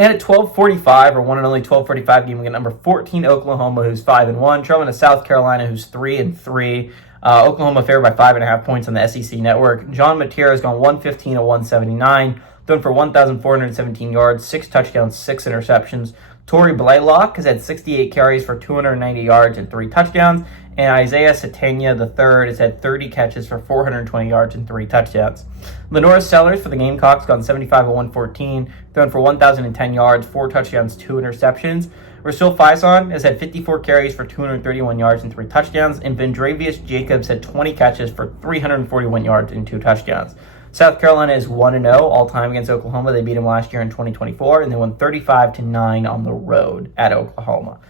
And at 12:45, or one and only 12:45 game, we get number 14 Oklahoma, who's 5-1, traveling to South Carolina, who's 3-3. Oklahoma favored by 5.5 points on the SEC Network. John Mateer has gone 115 of 179, thrown for 1,417 yards, 6 touchdowns, 6 interceptions. Torrey Blaylock has had 68 carries for 290 yards and 3 touchdowns. And Isaiah Satania III has had 30 catches for 420 yards and 3 touchdowns. Lenora Sellers for the Gamecocks gone 75 of 114, thrown for 1,010 yards, 4 touchdowns, 2 interceptions. Rasul Faison has had 54 carries for 231 yards and 3 touchdowns. And Vendravius Jacobs had 20 catches for 341 yards and 2 touchdowns. South Carolina is 1-0 all-time against Oklahoma. They beat them last year in 2024, and they won 35-9 on the road at Oklahoma.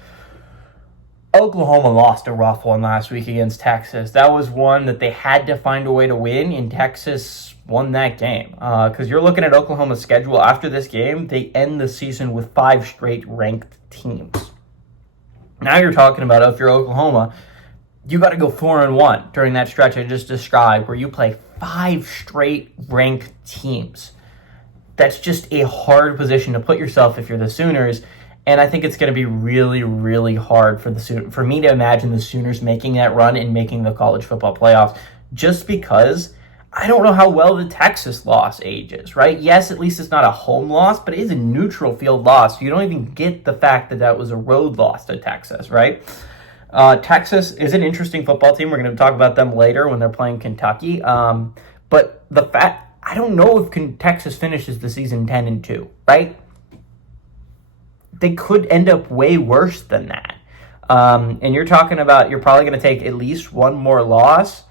Oklahoma lost a rough one last week against Texas. That was one that they had to find a way to win, and Texas won that game. Because you're looking at Oklahoma's schedule after this game, they end the season with 5 straight ranked teams. Now you're talking about, if you're Oklahoma, you got to go 4-1 during that stretch I just described, where you play 5 straight ranked teams. That's just a hard position to put yourself if you're the Sooners, and I think it's going to be really, really hard for me to imagine the Sooners making that run and making the college football playoffs, just because I don't know how well the Texas loss ages, right? Yes, at least it's not a home loss, but it is a neutral field loss. So you don't even get the fact that that was a road loss to Texas, right? Texas is an interesting football team. We're going to talk about them later when they're playing Kentucky. But the fact, I don't know if Texas finishes the season 10-2, right? They could end up way worse than that. And you're talking about, you're probably going to take at least one more loss.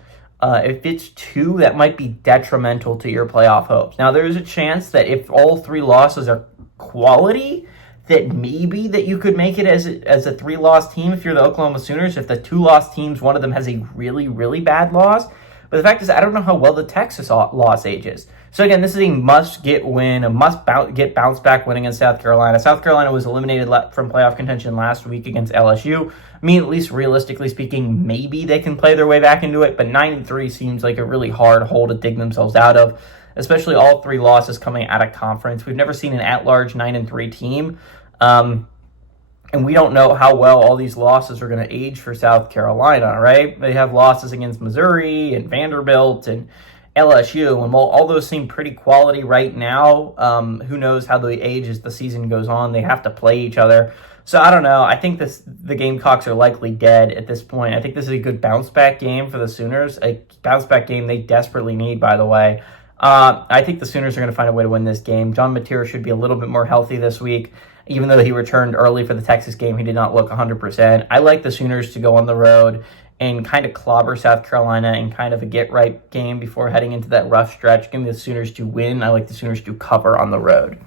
If it's 2, that might be detrimental to your playoff hopes. Now, there is a chance that if all 3 losses are quality, that maybe that you could make it as a 3-loss team if you're the Oklahoma Sooners. If the 2-loss teams, one of them has a really, really bad loss. But the fact is, I don't know how well the Texas loss ages. So again, this is a must-get win, a must-get bounce-back win against South Carolina. South Carolina was eliminated from playoff contention last week against LSU. I mean, at least realistically speaking, maybe they can play their way back into it, but 9-3 seems like a really hard hole to dig themselves out of, especially all 3 losses coming out of conference. We've never seen an at-large 9-3 team. And we don't know how well all these losses are going to age for South Carolina, right? They have losses against Missouri and Vanderbilt and LSU, and while all those seem pretty quality right now, who knows how they age as the season goes on. They have to play each other. So I don't know. I think the Gamecocks are likely dead at this point. I think this is a good bounce-back game for the Sooners, a bounce-back game they desperately need, by the way. I think the Sooners are going to find a way to win this game. John Mateer should be a little bit more healthy this week. Even though he returned early for the Texas game, he did not look 100%. I like the Sooners to go on the road and kind of clobber South Carolina in kind of a get-right game before heading into that rough stretch. Give me the Sooners to win. I like the Sooners to cover on the road.